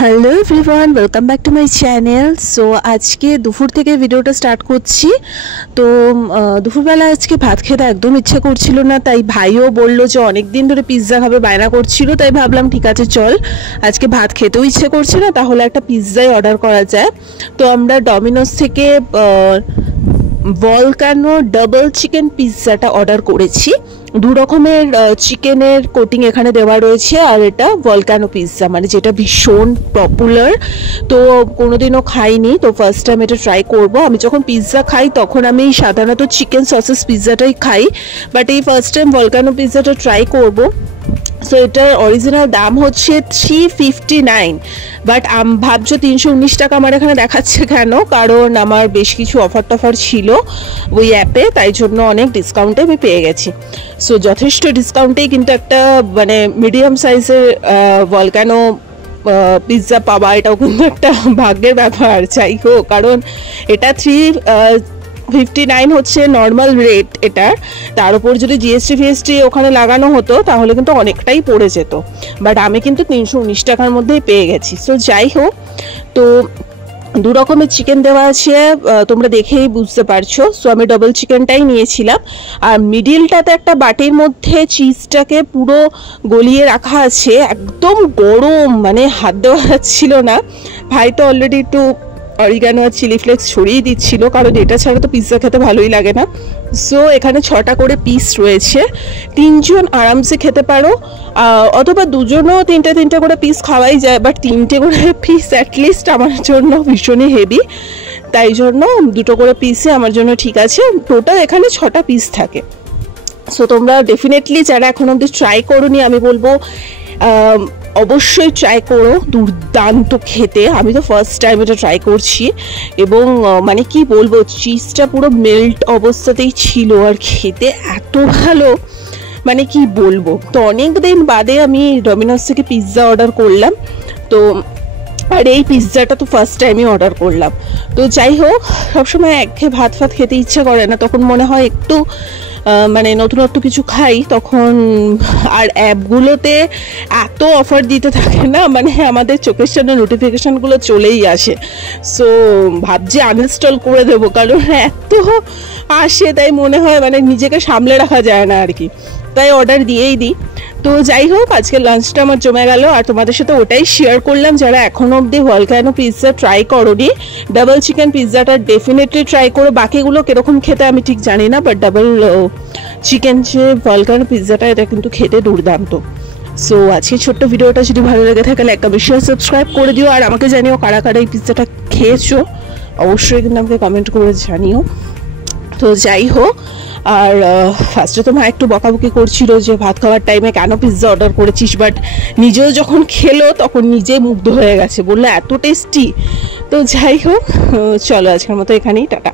Hello everyone, welcome back to my channel. So আজকে দুপুর থেকে ভিডিওটা স্টার্ট করছি। তো দুপুরবেলা আজকে ভাত খেতে একদম ইচ্ছা করছিল না, তাই ভাইও বললো যে অনেক দিন ধরে পিৎজা খাবে, বায়না করছিল। তাই ভাবলাম ঠিক আছে চল, আজকে ভাত খেতেও ইচ্ছে করছে না, তাহলে একটা পিৎজাই অর্ডার করা যায়। তো আমরা ডমিনোস থেকে ভলকানো ডাবল চিকেন পিৎজাটা অর্ডার করেছি। দু রকমের চিকেনের কোটিং এখানে দেওয়া রয়েছে, আর এটা ভলকানো পিৎজা মানে যেটা ভীষণ পপুলার। তো কোনোদিনও খাইনি, তো ফার্স্ট টাইম এটা ট্রাই করব। আমি যখন পিৎজা খাই তখন আমি সাধারণত চিকেন সসেস পিৎজাটাই খাই, বাট এই ফার্স্ট টাইম ভলকানো পিৎজাটা ট্রাই করব। সো এটার অরিজিনাল দাম হচ্ছে 359, বাট ভাবছো 319 টাকা আমার এখানে দেখাচ্ছে কেন? কারণ আমার বেশ কিছু অফার টফার ছিল ওই অ্যাপে, তাই জন্য অনেক ডিসকাউন্টে আমি পেয়ে গেছি। সো যথেষ্ট ডিসকাউন্টেই কিন্তু একটা মানে মিডিয়াম সাইজের ভলকানো পিৎজা পাওয়া, এটাও কিন্তু একটা ভাগ্যের ব্যাপার। যাই হোক, কারণ এটা 359 হচ্ছে নর্মাল রেট এটার, তার উপর যদি জিএসটি ওখানে লাগানো হতো তাহলে কিন্তু অনেকটাই পড়ে যেত, বাট আমি কিন্তু 319 টাকার মধ্যেই পেয়ে গেছি। সো যাই হোক, তো দু রকমের চিকেন দেওয়া আছে, তোমরা দেখেই বুঝতে পারছো। সো আমি ডাবল চিকেনটাই নিয়েছিলাম, আর মিডিলটাতে একটা বাটির মধ্যে চিজটাকে পুরো গলিয়ে রাখা আছে, একদম গরম, মানে হাত দেওয়া যাচ্ছিল না। ভাই তো অলরেডি একটু অরিগানো আর চিলি ফ্লেক্স ছড়িয়ে দিচ্ছিল, কারণ এটা ছাড়া তো পিৎজা খেতে ভালোই লাগে না। সো এখানে 6টা করে পিস রয়েছে, 3জন আরামসে খেতে পারো, অথবা দুজনও তিনটে করে পিস খাওয়াই যায়, বাট 3টে করে পিস অ্যাটলিস্ট আমার জন্য ভীষণই হেভি, তাই জন্য 2টো করে পিসে আমার জন্য ঠিক আছে। টোটাল এখানে 6টা পিস থাকে। সো তোমরা ডেফিনেটলি যারা এখন অবধি ট্রাই করোনি, আমি বলবো অবশ্যই ট্রাই করো, দুর্দান্ত খেতে। আমি তো ফার্স্ট টাইম এটা ট্রাই করছি, এবং মানে কি বলবো, চিজটা পুরো মেল্ট অবস্থাতেই ছিল, আর খেতে এত ভালো, মানে কি বলবো। তো অনেক দিন বাদে আমি ডমিনোস থেকে পিৎজা অর্ডার করলাম, তো আর এই পিৎজাটা তো ফার্স্ট টাইমই অর্ডার করলাম। তো যাই হোক, সবসময় একঘেয়ে ভাত খেতে ইচ্ছা করে না, তখন মনে হয় একটু মানে নতুনত্ব কিছু খাই তখন। আর অ্যাপগুলোতে এত অফার দিতে থাকে না, মানে আমাদের চোখের সামনে নোটিফিকেশানগুলো চলেই আসে। সো ভাবছি আনইনস্টল করে দেবো, কারণ এত আসে, তাই মনে হয় মানে নিজেকে সামলে রাখা যায় না আর কি, তাই অর্ডার দিয়েই দিই। তো যাই হোক, আজকে লাঞ্চটা আমার জমে গেল, আর তোমাদের সাথে ওটাই শেয়ার করলাম। যারা এখনো অবধি ভলকানো পিৎজা ট্রাই করোনি, ডাবল চিকেন পিৎজাটা ডেফিনেটলি ট্রাই করো। বাকিগুলো কিরকম খেতে আমি ঠিক জানি না, বাট ডাবল চিকেন যে ভলকানো পিৎজাটা, এটা কিন্তু খেতে দুর্দান্ত। সো আজকে ছোট্ট ভিডিওটা যদি ভালো লেগে থাকে, লাইক অবশ্যই সাবস্ক্রাইব করে দিও, আর আমাকে জানিও কারা কারা এই পিৎজাটা খেয়েছো, অবশ্যই কিন্তু আমাকে কমেন্ট করে জানিও। তো যাই হোক, আর ফার্স্টে তো মা একটু বকাবকি করছিল যে ভাত খাওয়ার টাইমে কেন পিৎজা অর্ডার করেছিস, বাট নিজেও যখন খেলো তখন নিজে মুগ্ধ হয়ে গেছে, বললো এত টেস্টি। তো যাই হোক, চলো আজকের মতো এখানেই, টাটা।